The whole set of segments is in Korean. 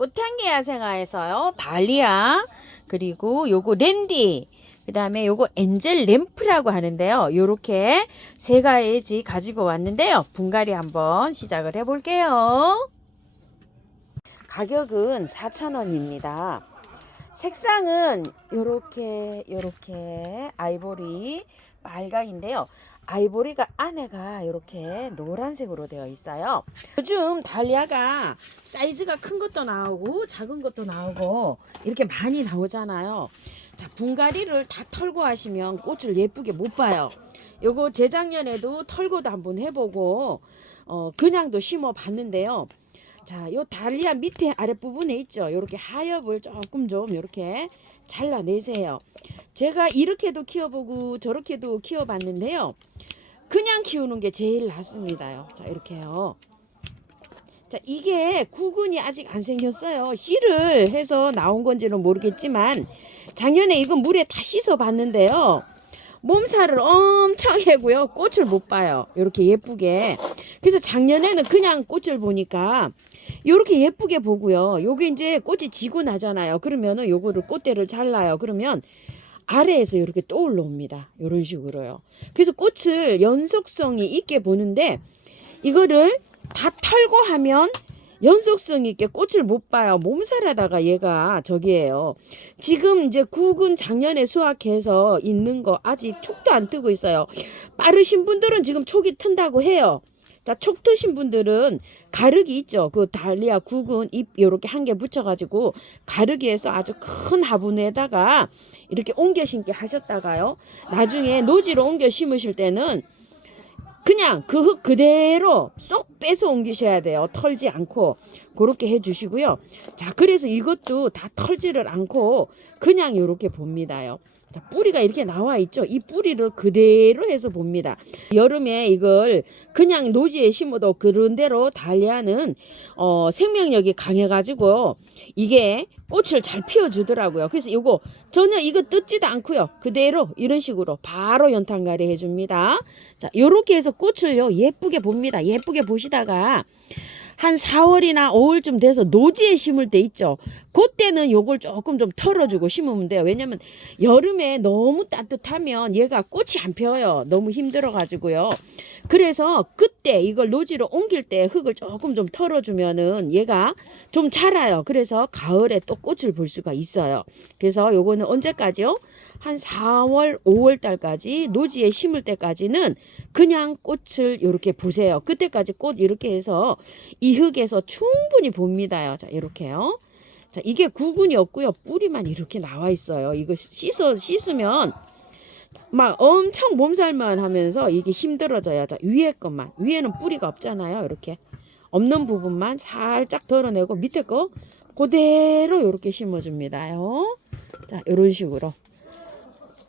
꽃향기 야생화에서요 달리아, 그리고 요거 랜디, 그 다음에 요거 엔젤 램프라고 하는데요. 요렇게 세 가지 가지고 왔는데요. 분갈이 한번 시작을 해 볼게요. 가격은 4,000원입니다. 색상은 요렇게 아이보리 빨강인데요. 아이보리가 안에가 이렇게 노란색으로 되어 있어요. 요즘 달리아가 사이즈가 큰 것도 나오고 작은 것도 나오고 이렇게 많이 나오잖아요. 자, 분갈이를 다 털고 하시면 꽃을 예쁘게 못 봐요. 요거 재작년에도 털고도 한번 해보고 그냥도 심어 봤는데요. 자, 요 달리아 밑에 아랫부분에 있죠. 요렇게 하엽을 조금 좀 이렇게 잘라내세요. 제가 이렇게도 키워보고 저렇게도 키워봤는데요. 그냥 키우는 게 제일 낫습니다요. 자, 이렇게요. 자, 이게 구근이 아직 안 생겼어요. 씨를 해서 나온 건지는 모르겠지만 작년에 이건 물에 다 씻어 봤는데요. 몸살을 엄청 해고요. 꽃을 못 봐요. 이렇게 예쁘게. 그래서 작년에는 그냥 꽃을 보니까 이렇게 예쁘게 보고요. 요게 이제 꽃이 지고 나잖아요. 그러면은 요거를 꽃대를 잘라요. 그러면 아래에서 이렇게 또 올라옵니다. 이런 식으로요. 그래서 꽃을 연속성이 있게 보는데 이거를 다 털고 하면 연속성 있게 꽃을 못 봐요. 몸살하다가 얘가 저기에요. 지금 이제 구근 작년에 수확해서 있는 거 아직 촉도 안 뜨고 있어요. 빠르신 분들은 지금 촉이 튼다고 해요. 자, 촉 트신 분들은 가르기 있죠. 그 달리아 구근 잎 요렇게 한 개 붙여가지고 가르기 해서 아주 큰 화분에다가 이렇게 옮겨 심게 하셨다가요. 나중에 노지로 옮겨 심으실 때는 그냥 그 흙 그대로 쏙 빼서 옮기셔야 돼요. 털지 않고 그렇게 해주시고요. 자, 그래서 이것도 다 털지를 않고 그냥 이렇게 봅니다요. 자, 뿌리가 이렇게 나와 있죠. 이 뿌리를 그대로 해서 봅니다. 여름에 이걸 그냥 노지에 심어도 그런 대로 달리아는 생명력이 강해가지고 이게 꽃을 잘 피워주더라고요. 그래서 이거 전혀 이거 뜯지도 않고요. 그대로 이런 식으로 바로 연탄가리 해줍니다. 자, 요렇게 해서 꽃을요 예쁘게 봅니다. 예쁘게 보시다가 한 4월이나 5월쯤 돼서 노지에 심을 때 있죠. 그때는 요걸 조금 좀 털어주고 심으면 돼요. 왜냐면 여름에 너무 따뜻하면 얘가 꽃이 안 펴요. 너무 힘들어가지고요. 그래서 그때 이걸 노지로 옮길 때 흙을 조금 좀 털어주면은 얘가 좀 자라요. 그래서 가을에 또 꽃을 볼 수가 있어요. 그래서 요거는 언제까지요? 한 4월, 5월 달까지 노지에 심을 때까지는 그냥 꽃을 이렇게 보세요. 그때까지 꽃 이렇게 해서 이 흙에서 충분히 봅니다요. 자, 이렇게요. 자, 이게 구근이 없고요. 뿌리만 이렇게 나와 있어요. 이거 씻으면 막 엄청 몸살만 하면서 이게 힘들어져요. 자, 위에 것만. 위에는 뿌리가 없잖아요. 이렇게. 없는 부분만 살짝 덜어내고 밑에 거 그대로 이렇게 심어줍니다요. 자, 이런 식으로.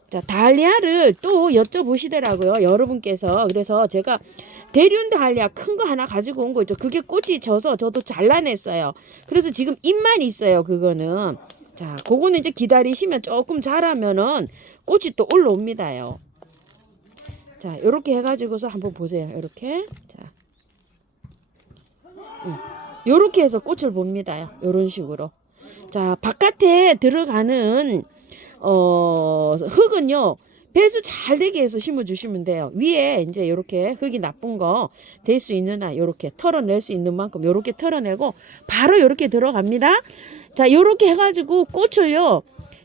자, 달리아를 또 여쭤보시더라고요. 여러분께서. 그래서 제가 대륜 달리아 큰 거 하나 가지고 온 거 있죠. 그게 꽃이 져서 저도 잘라냈어요. 그래서 지금 잎만 있어요. 그거는. 자, 그거는 이제 기다리시면 조금 자라면은 꽃이 또 올라옵니다요. 자, 요렇게 해가지고서 한번 보세요. 요렇게. 자. 요렇게 해서 꽃을 봅니다요. 요런 식으로. 자, 바깥에 들어가는 흙은요 배수 잘 되게 해서 심어 주시면 돼요. 위에 이제 이렇게 흙이 나쁜 거 될 수 있는 한 이렇게 털어낼 수 있는 만큼 이렇게 털어내고 바로 이렇게 들어갑니다. 자, 이렇게 해가지고 꽃을요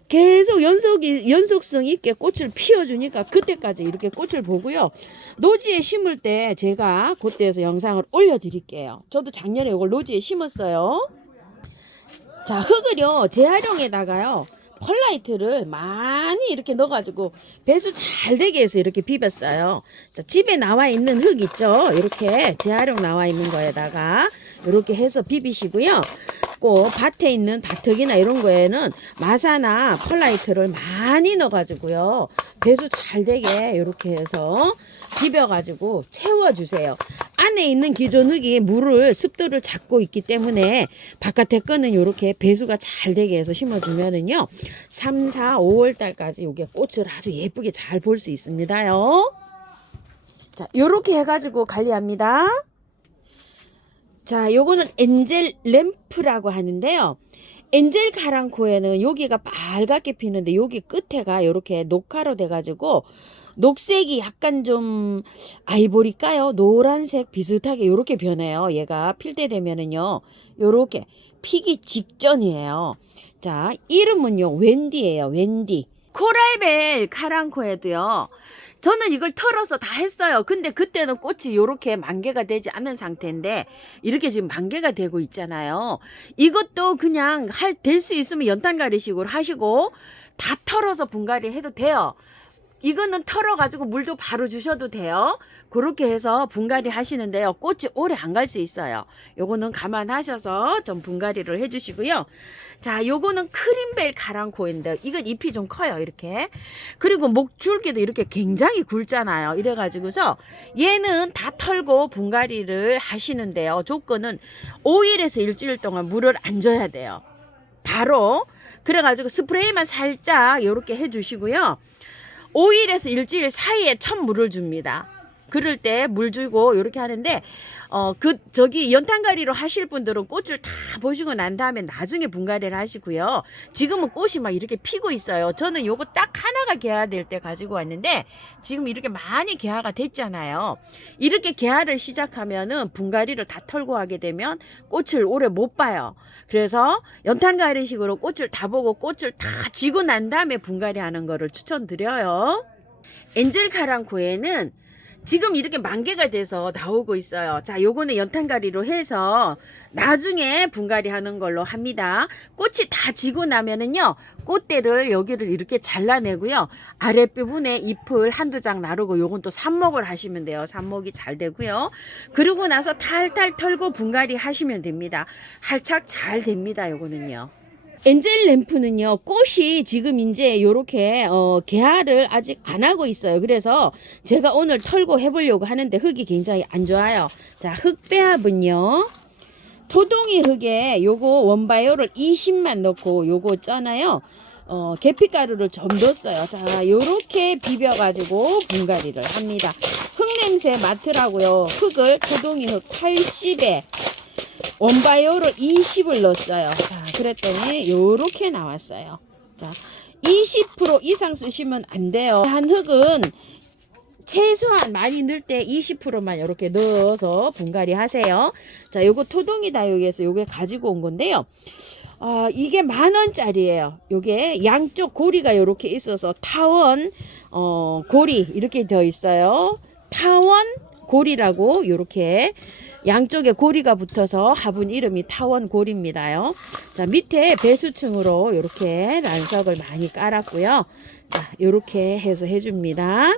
계속 연속성 있게 꽃을 피워주니까 그때까지 이렇게 꽃을 보고요. 노지에 심을 때 제가 그때에서 영상을 올려드릴게요. 저도 작년에 이걸 노지에 심었어요. 자, 흙을요 재활용에다가요 펄라이트를 많이 이렇게 넣어가지고 배수 잘 되게 해서 이렇게 비볐어요. 자, 집에 나와 있는 흙 있죠. 이렇게 재활용 나와 있는 거에다가 이렇게 해서 비비시고요. 꼭 밭에 있는 밭흙이나 이런 거에는 마사나 펄라이트를 많이 넣어가지고요. 배수 잘 되게 이렇게 해서 비벼가지고 채워주세요. 안에 있는 기존 흙이 물을 습도를 잡고 있기 때문에 바깥에 거는 이렇게 배수가 잘 되게 해서 심어주면은요 3, 4, 5월 달까지 이게 꽃을 아주 예쁘게 잘 볼 수 있습니다요. 자, 요렇게 해가지고 관리합니다. 자, 요거는 엔젤 램프라고 하는데요. 엔젤 가랑코에는 여기가 빨갛게 피는데 여기 끝에가 이렇게 녹화로 돼가지고 녹색이 약간 좀 아이보리일까요? 노란색 비슷하게 이렇게 변해요. 얘가 필 때 되면은요, 요렇게 피기 직전이에요. 자, 이름은요, 웬디예요. 웬디. 코랄벨 카랑코에도요. 저는 이걸 털어서 다 했어요. 근데 그때는 꽃이 이렇게 만개가 되지 않은 상태인데 이렇게 지금 만개가 되고 있잖아요. 이것도 그냥 될 수 있으면 연탄가리식으로 하시고 다 털어서 분갈이 해도 돼요. 이거는 털어가지고 물도 바로 주셔도 돼요. 그렇게 해서 분갈이 하시는데요. 꽃이 오래 안 갈 수 있어요. 요거는 감안하셔서 좀 분갈이를 해주시고요. 자, 요거는 크림벨 가랑코인데 이건 잎이 좀 커요. 이렇게. 그리고 목줄기도 이렇게 굉장히 굵잖아요. 이래가지고서 얘는 다 털고 분갈이를 하시는데요. 조건은 5일에서 일주일 동안 물을 안 줘야 돼요. 바로. 그래가지고 스프레이만 살짝 이렇게 해주시고요. 5일에서 일주일 사이에 첫 물을 줍니다. 그럴 때 물 주고 이렇게 하는데 저기 연탄가리로 하실 분들은 꽃을 다 보시고 난 다음에 나중에 분갈이를 하시고요. 지금은 꽃이 막 이렇게 피고 있어요. 저는 요거 딱 하나가 개화될 때 가지고 왔는데 지금 이렇게 많이 개화가 됐잖아요. 이렇게 개화를 시작하면은 분갈이를 다 털고 하게 되면 꽃을 오래 못 봐요. 그래서 연탄가리식으로 꽃을 다 보고 꽃을 다 지고 난 다음에 분갈이 하는 거를 추천드려요. 엔젤 카랑코에는 지금 이렇게 만개가 돼서 나오고 있어요. 자, 요거는 연탄가리로 해서 나중에 분갈이 하는 걸로 합니다. 꽃이 다 지고 나면은요, 꽃대를 여기를 이렇게 잘라내고요. 아랫부분에 잎을 한두 장 나르고 요건 또 삽목을 하시면 돼요. 삽목이 잘 되고요. 그러고 나서 탈탈 털고 분갈이 하시면 됩니다. 할착 잘 됩니다. 요거는요. 엔젤 램프는요, 꽃이 지금 이제 요렇게 개화를 아직 안 하고 있어요. 그래서 제가 오늘 털고 해보려고 하는데 흙이 굉장히 안 좋아요. 자, 흙배합은요, 토동이 흙에 요거 원바이오를 20만 넣고 요거 쪄나요. 계피가루를 좀 넣었어요. 자, 요렇게 비벼가지고 분갈이를 합니다. 흙냄새 맡으라고요. 흙을 토동이 흙 80에 원바이오를 20을 넣었어요. 자, 그랬더니 요렇게 나왔어요. 자, 20% 이상 쓰시면 안 돼요. 한 흙은 최소한 많이 넣을 때 20%만 이렇게 넣어서 분갈이 하세요. 자, 요거 토동이다 여기에서 요게 가지고 온 건데요. 이게 10,000원짜리예요. 요게 양쪽 고리가 요렇게 있어서 타원 고리 이렇게 되어 있어요. 타원 고리라고 요렇게 양쪽에 고리가 붙어서 화분 이름이 타원고리입니다요. 자, 밑에 배수층으로 이렇게 란석을 많이 깔았고요. 자, 이렇게 해서 해줍니다.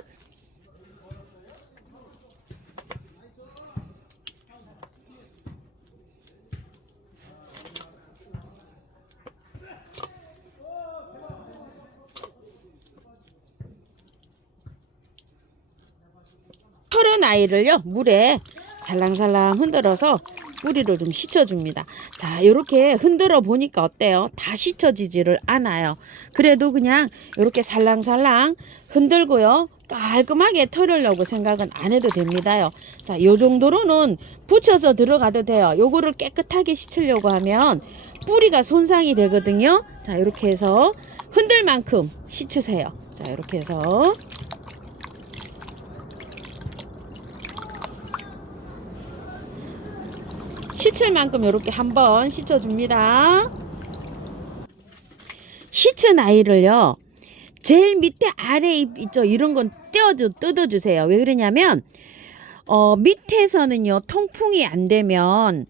털은 아이를요, 물에 살랑살랑 흔들어서 뿌리를 좀 씻어줍니다. 자, 이렇게 흔들어 보니까 어때요? 다 씻어지지를 않아요. 그래도 그냥 이렇게 살랑살랑 흔들고요. 깔끔하게 털으려고 생각은 안 해도 됩니다요. 자, 요 정도로는 붙여서 들어가도 돼요. 요거를 깨끗하게 씻으려고 하면 뿌리가 손상이 되거든요. 자, 이렇게 해서 흔들 만큼 씻으세요. 자, 이렇게 해서 씻을 만큼 이렇게 한번 씻어줍니다. 씻은 아이를요, 제일 밑에 아래 잎 있죠? 이런 건 뜯어주세요. 왜 그러냐면 밑에서는요, 통풍이 안 되면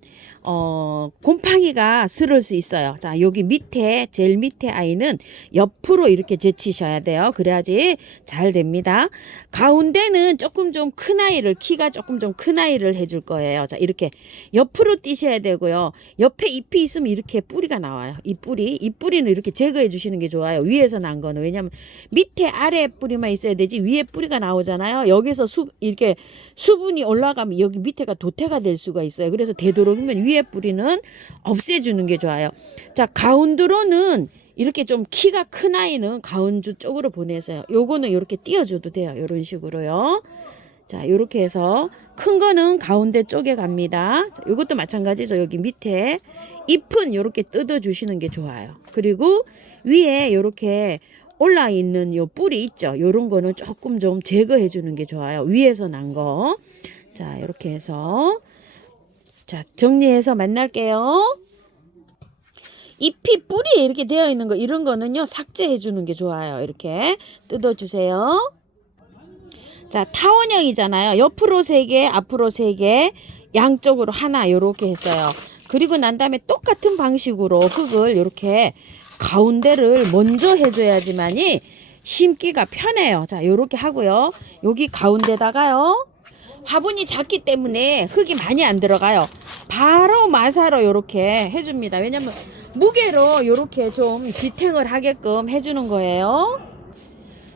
곰팡이가 슬을 수 있어요. 자, 여기 밑에 제일 밑에 아이는 옆으로 이렇게 제치셔야 돼요. 그래야지 잘 됩니다. 가운데는 조금 좀 큰 아이를, 키가 조금 좀 큰 아이를 해줄 거예요. 자, 이렇게 옆으로 띄셔야 되고요. 옆에 잎이 있으면 이렇게 뿌리가 나와요. 이 뿌리는 이렇게 제거해 주시는 게 좋아요. 위에서 난 거는. 왜냐면 밑에 아래 뿌리만 있어야 되지 위에 뿌리가 나오잖아요. 여기서 이렇게 수분이 올라가면 여기 밑에가 도태가 될 수가 있어요. 그래서 되도록이면 위에 뿌리는 없애주는 게 좋아요. 자, 가운데로는 이렇게 좀 키가 큰 아이는 가운주 쪽으로 보내세요. 요거는 이렇게 띄워줘도 돼요. 이런 식으로요. 자, 요렇게 해서 큰 거는 가운데 쪽에 갑니다. 자, 요것도 마찬가지죠. 여기 밑에 잎은 요렇게 뜯어 주시는 게 좋아요. 그리고 위에 요렇게 올라 있는 요 뿌리 있죠. 요런 거는 조금 좀 제거해 주는 게 좋아요. 위에서 난 거. 자, 요렇게 해서 자, 정리해서 만날게요. 잎이 뿌리에 이렇게 되어 있는 거 이런 거는요 삭제해 주는 게 좋아요. 이렇게 뜯어 주세요. 자, 타원형이잖아요. 옆으로 3개, 앞으로 3개, 양쪽으로 하나 이렇게 했어요. 그리고 난 다음에 똑같은 방식으로 흙을 이렇게 가운데를 먼저 해줘야지만이 심기가 편해요. 자, 이렇게 하고요. 여기 가운데다가요. 화분이 작기 때문에 흙이 많이 안 들어가요. 바로 마사로 이렇게 해줍니다. 왜냐면 무게로 이렇게 좀 지탱을 하게끔 해주는 거예요.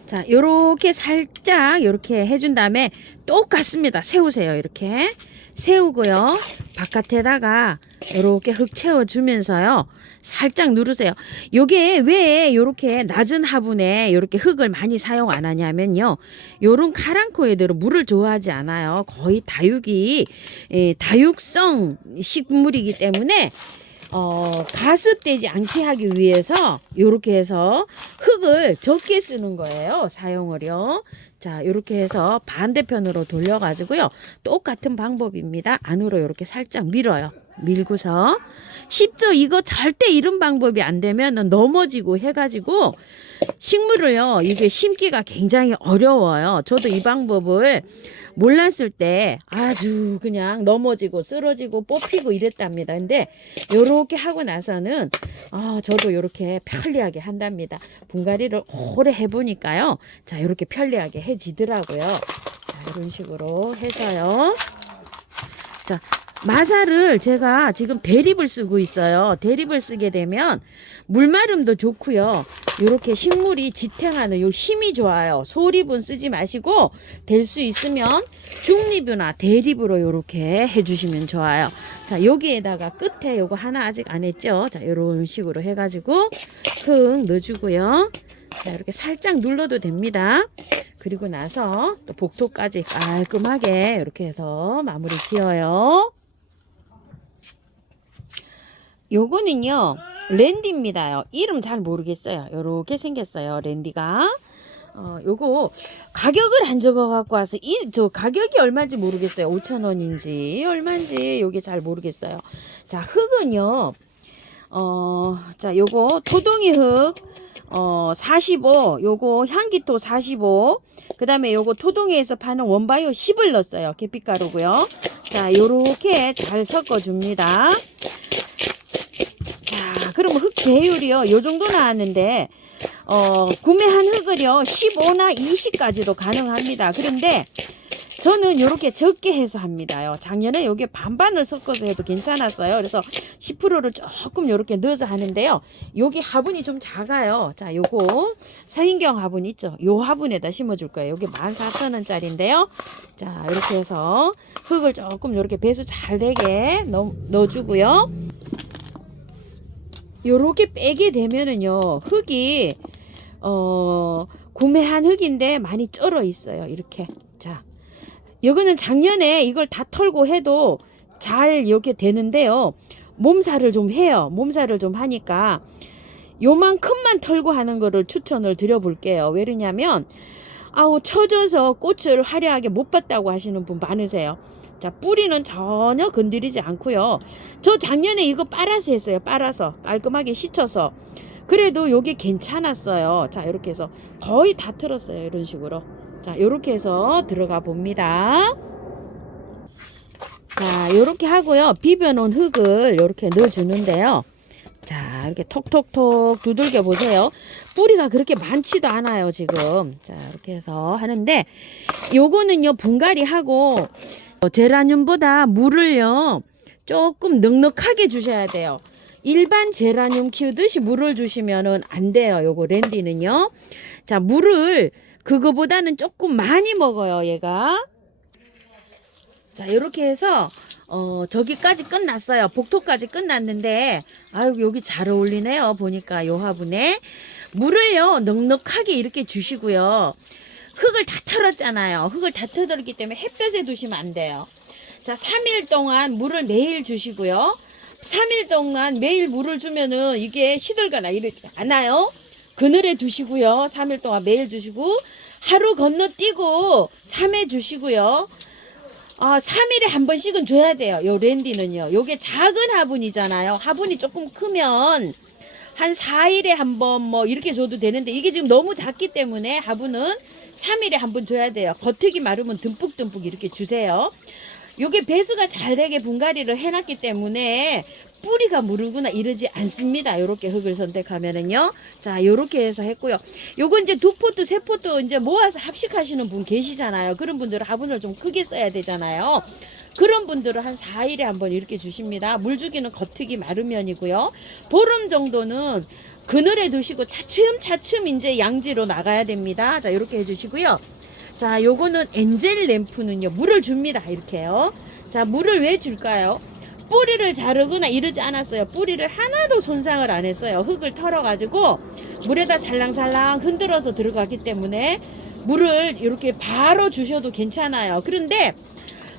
자, 요렇게 살짝 요렇게 해준 다음에 똑같습니다. 세우세요. 이렇게 세우고요. 바깥에다가 요렇게 흙 채워주면서요. 살짝 누르세요. 요게 왜 요렇게 낮은 화분에 요렇게 흙을 많이 사용 안 하냐면요. 요런 카랑코에들은 물을 좋아하지 않아요. 거의 다육성 식물이기 때문에 가습되지 않게 하기 위해서 요렇게 해서 흙을 적게 쓰는 거예요. 사용을요. 자, 요렇게 해서 반대편으로 돌려 가지고요. 똑같은 방법입니다. 안으로 요렇게 살짝 밀어요. 밀고서 쉽죠? 이거 절대 이런 방법이 안 되면 넘어지고 해가지고 식물을요 이게 심기가 굉장히 어려워요. 저도 이 방법을 몰랐을 때 아주 그냥 넘어지고 쓰러지고 뽑히고 이랬답니다. 근데 요렇게 하고 나서는 저도 요렇게 편리하게 한답니다. 분갈이를 오래 해보니까요. 자, 요렇게 편리하게 해지더라고요. 자, 이런 식으로 해서요. 자, 마사를 제가 지금 대립을 쓰고 있어요. 대립을 쓰게 되면 물마름도 좋고요. 이렇게 식물이 지탱하는 요 힘이 좋아요. 소립은 쓰지 마시고 될 수 있으면 중립이나 대립으로 이렇게 해주시면 좋아요. 자, 여기에다가 끝에 요거 하나 아직 안 했죠. 자, 이런 식으로 해가지고 흙 넣어주고요. 자, 이렇게 살짝 눌러도 됩니다. 그리고 나서 또 복토까지 깔끔하게 이렇게 해서 마무리 지어요. 요거는요 랜디입니다. 이름 잘 모르겠어요. 요렇게 생겼어요. 랜디가. 요거 가격을 안 적어 갖고 와서 저 가격이 얼마인지 모르겠어요. 5,000원인지 얼마인지 요게 잘 모르겠어요. 자, 흙은요 자, 요거 토동이 흙 45, 요거 향기토 45, 그 다음에 요거 토동이에서 파는 원바이오 10을 넣었어요. 계피가루고요. 자, 요렇게 잘 섞어줍니다. 자, 그러면 흙 배율이요 요 정도 나왔는데 구매한 흙을요 15나 20까지도 가능합니다. 그런데 저는 이렇게 적게 해서 합니다요. 작년에 여기 반반을 섞어서 해도 괜찮았어요. 그래서 10%를 조금 이렇게 넣어서 하는데요. 여기 화분이 좀 작아요. 자, 요거 서인경 화분 있죠. 요 화분에다 심어줄 거예요. 요게 14,000원짜리인데요. 자, 이렇게 해서 흙을 조금 이렇게 배수 잘 되게 넣어주고요. 요렇게 빼게 되면은요 흙이 구매한 흙인데 많이 쩔어 있어요. 이렇게. 자, 이거는 작년에 이걸 다 털고 해도 잘 이렇게 되는데요. 몸살을 좀 해요. 몸살을 좀 하니까 요만큼만 털고 하는 거를 추천을 드려볼게요. 왜냐면 처져서 꽃을 화려하게 못 봤다고 하시는 분 많으세요. 자, 뿌리는 전혀 건드리지 않고요. 저 작년에 이거 빨아서 했어요. 빨아서 깔끔하게 씻어서. 그래도 요게 괜찮았어요. 자, 이렇게 해서 거의 다 틀었어요. 이런 식으로. 자, 요렇게 해서 들어가 봅니다. 자, 요렇게 하고요. 비벼놓은 흙을 요렇게 넣어주는데요. 자, 이렇게 톡톡톡 두들겨 보세요. 뿌리가 그렇게 많지도 않아요, 지금. 자, 이렇게 해서 하는데, 요거는요, 분갈이 하고, 제라늄보다 물을요, 조금 넉넉하게 주셔야 돼요. 일반 제라늄 키우듯이 물을 주시면은 안 돼요. 요거 랜디는요. 자, 물을 그거보다는 조금 많이 먹어요, 얘가. 자, 이렇게 해서 저기까지 끝났어요. 복토까지 끝났는데 아유, 여기 잘 어울리네요. 보니까 요 화분에 물을요 넉넉하게 이렇게 주시고요. 흙을 다 털었잖아요. 흙을 다 털었기 때문에 햇볕에 두시면 안 돼요. 자, 3일 동안 물을 매일 주시고요. 3일 동안 매일 물을 주면은 이게 시들거나 이러지 않아요. 그늘에 두시고요. 3일 동안 매일 주시고, 하루 건너뛰고 3회 주시고요. 3일에 한 번씩은 줘야 돼요. 요 랜디는요. 요게 작은 화분이잖아요. 화분이 조금 크면 한 4일에 한 번 뭐 이렇게 줘도 되는데, 이게 지금 너무 작기 때문에 화분은 3일에 한 번 줘야 돼요. 겉흙이 마르면 듬뿍듬뿍 이렇게 주세요. 요게 배수가 잘 되게 분갈이를 해놨기 때문에 뿌리가 무르거나 이러지 않습니다. 요렇게 흙을 선택하면은요. 자, 요렇게 해서 했고요. 요거 이제 2포트, 3포트 이제 모아서 합식하시는 분 계시잖아요. 그런 분들은 화분을 좀 크게 써야 되잖아요. 그런 분들은 한 4일에 한번 이렇게 주십니다. 물 주기는 겉흙이 마르면이고요. 보름 정도는 그늘에 두시고 차츰차츰 이제 양지로 나가야 됩니다. 자, 요렇게 해주시고요. 자, 요거는 엔젤 램프는요, 물을 줍니다. 이렇게요. 자, 물을 왜 줄까요? 뿌리를 자르거나 이러지 않았어요. 뿌리를 하나도 손상을 안 했어요. 흙을 털어가지고 물에다 살랑살랑 흔들어서 들어갔기 때문에 물을 이렇게 바로 주셔도 괜찮아요. 그런데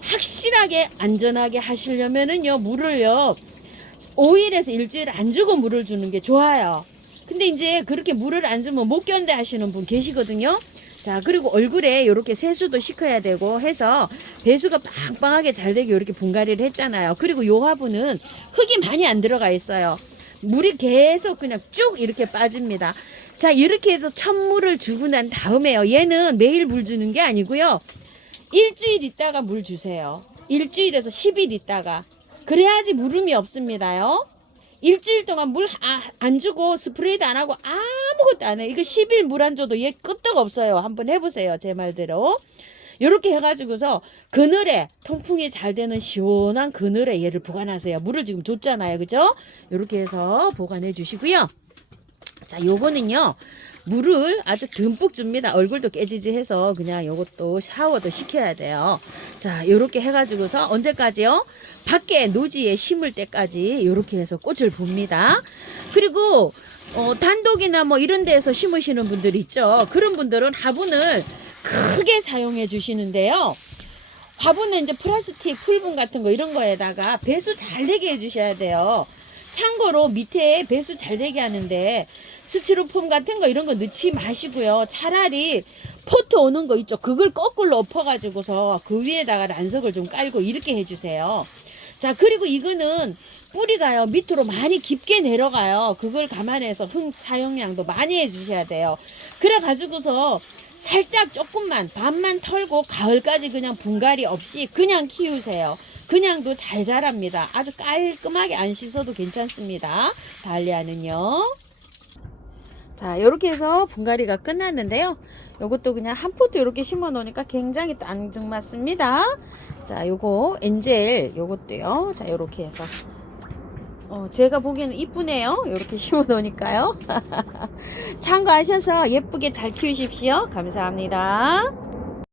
확실하게 안전하게 하시려면은요, 물을요, 5일에서 일주일 안 주고 물을 주는 게 좋아요. 근데 이제 그렇게 물을 안 주면 못 견뎌 하시는 분 계시거든요. 자, 그리고 얼굴에 이렇게 세수도 시켜야 되고 해서 배수가 빵빵하게 잘 되게 이렇게 분갈이를 했잖아요. 그리고 요 화분은 흙이 많이 안 들어가 있어요. 물이 계속 그냥 쭉 이렇게 빠집니다. 자, 이렇게 해서 첫물을 주고 난 다음에요. 얘는 매일 물 주는 게 아니고요. 일주일 있다가 물 주세요. 일주일에서 10일 있다가. 그래야지 물음이 없습니다요. 일주일 동안 물 안 주고 스프레이도 안 하고 아무것도 안 해. 이거 10일 물 안 줘도 얘 끄떡 없어요. 한번 해보세요. 제 말대로. 이렇게 해가지고서 그늘에 통풍이 잘 되는 시원한 그늘에 얘를 보관하세요. 물을 지금 줬잖아요. 그죠? 이렇게 해서 보관해 주시고요. 자, 요거는요, 물을 아주 듬뿍 줍니다. 얼굴도 깨지지 해서 그냥 요것도 샤워도 시켜야 돼요. 자, 요렇게 해가지고서 언제까지요? 밖에 노지에 심을 때까지 요렇게 해서 꽃을 봅니다. 그리고 단독이나 뭐 이런 데에서 심으시는 분들 있죠. 그런 분들은 화분을 크게 사용해 주시는데요. 화분은 이제 플라스틱 풀분 같은 거 이런 거에다가 배수 잘 되게 해 주셔야 돼요. 참고로 밑에 배수 잘 되게 하는데 스티로폼 같은 거 이런 거 넣지 마시고요. 차라리 포트 오는 거 있죠. 그걸 거꾸로 엎어가지고서 그 위에다가 란석을 좀 깔고 이렇게 해주세요. 자, 그리고 이거는 뿌리가요, 밑으로 많이 깊게 내려가요. 그걸 감안해서 흙 사용량도 많이 해주셔야 돼요. 그래가지고서 살짝 조금만 반만 털고 가을까지 그냥 분갈이 없이 그냥 키우세요. 그냥도 잘 자랍니다. 아주 깔끔하게 안 씻어도 괜찮습니다. 달리아는요. 자, 이렇게 해서 분갈이가 끝났는데요. 요것도 그냥 한 포트 이렇게 심어 놓으니까 굉장히 또 앙증맞습니다. 자, 요거 엔젤 요것도요. 자, 요렇게 해서 제가 보기에는 이쁘네요. 이렇게 심어 놓으니까요. 참고하셔서 예쁘게 잘 키우십시오. 감사합니다.